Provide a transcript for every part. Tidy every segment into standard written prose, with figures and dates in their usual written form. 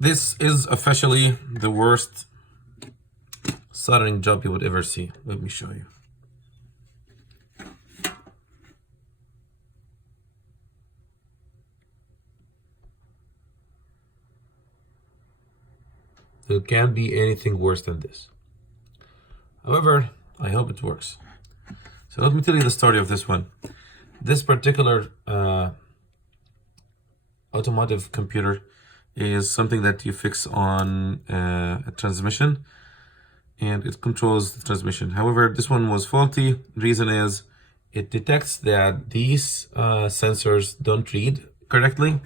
This is officially the worst soldering job you would ever see. Let me show you. There can't be anything worse than this. However, I hope it works. So let me tell you the story of this one. This particular automotive computer is something that you fix on a transmission, and it controls the transmission. However, this one was faulty. Reason is it detects that these sensors don't read correctly,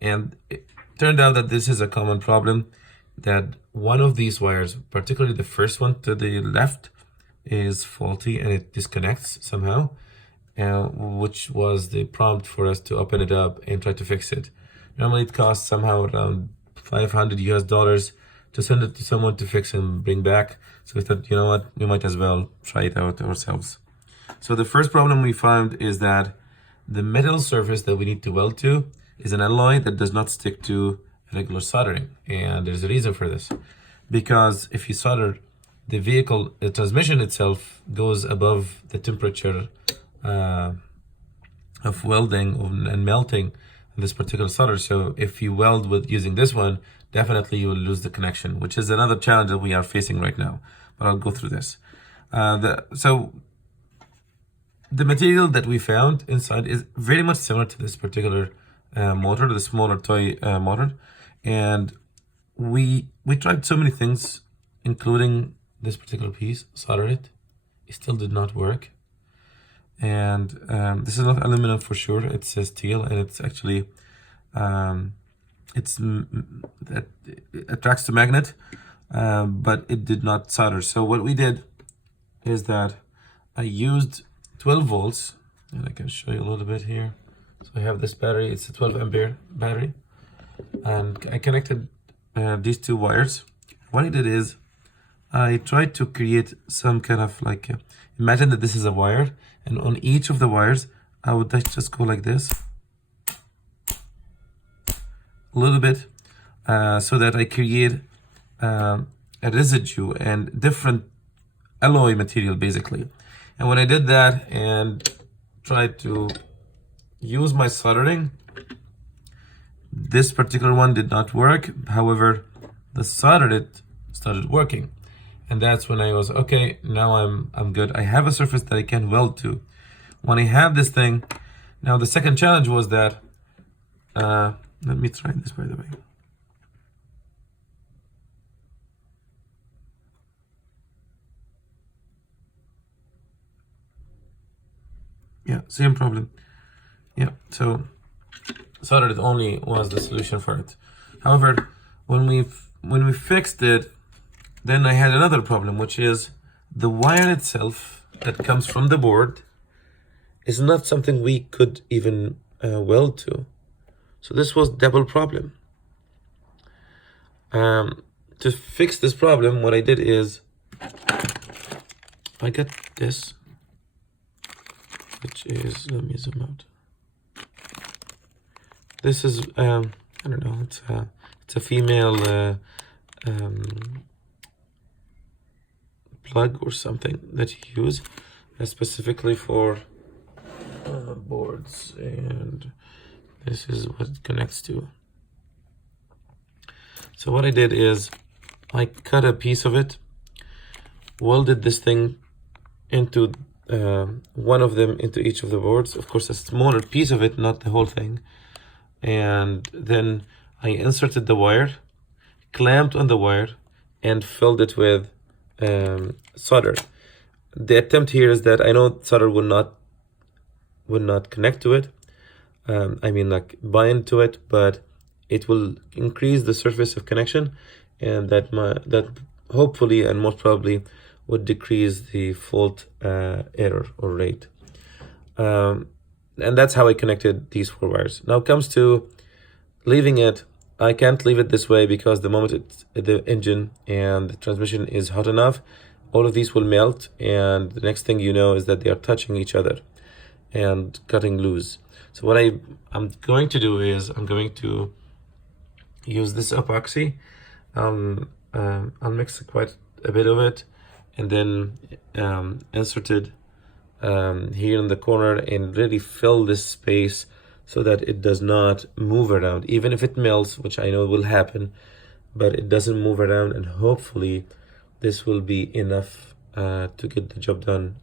and it turned out that this is a common problem, that one of these wires, particularly the first one to the left, is faulty and it disconnects somehow, which was the prompt for us to open it up and try to fix it. Normally it costs somehow around $500 to send it to someone to fix and bring back. So we thought, you know what, we might as well try it out ourselves. So the first problem we found is that the metal surface that we need to weld to is an alloy that does not stick to regular soldering. And there's a reason for this. Because if you solder the vehicle, the transmission itself goes above the temperature of welding and melting this particular solder. So if you weld with using this one, definitely you will lose the connection, which is another challenge that we are facing right now. But I'll go through this. So the material that we found inside is very much similar to this particular motor, the smaller toy motor. And we tried so many things, including this particular piece, soldered it. It still did not work. And this is not aluminum for sure. It's steel, and it's actually it attracts the magnet, but it did not solder. So what we did is that I used 12 volts, and I can show you a little bit here. So I have this battery. It's a 12 ampere battery, and I connected these two wires. What I did is I tried to create some kind of like, imagine that this is a wire, and on each of the wires, I would just go like this, a little bit, so that I create a residue and different alloy material, basically. And when I did that and tried to use my soldering, this particular one did not work. However, the soldered it started working. And that's when I was, okay, now I'm good. I have a surface that I can weld to. When I have this thing, now the second challenge was that, let me try this by the way. Yeah, same problem. Yeah, so soldered it only was the solution for it. However, when we fixed it, then I had another problem, which is the wire itself that comes from the board is not something we could even weld to. So this was double problem. To fix this problem, what I did is I got this, which is, let me zoom out. This is, I don't know, it's a female plug or something that you use specifically for boards, and this is what it connects to. So what I did is I cut a piece of it, welded this thing into one of them into each of the boards, of course a smaller piece of it, not the whole thing, and then I inserted the wire, clamped on the wire, and filled it with solder. The attempt here is that I know solder would not connect to it, I mean like bind to it, but it will increase the surface of connection, and that hopefully and most probably would decrease the fault error or rate. And that's how I connected these four wires. Now it comes to leaving it. I can't leave it this way because the moment the engine and the transmission is hot enough, all of these will melt, and the next thing you know is that they are touching each other and cutting loose. So what I'm going to do is I'm going to use this epoxy. I'll mix quite a bit of it and then insert it here in the corner and really fill this space so that it does not move around. Even if it melts, which I know will happen, but it doesn't move around, and hopefully this will be enough to get the job done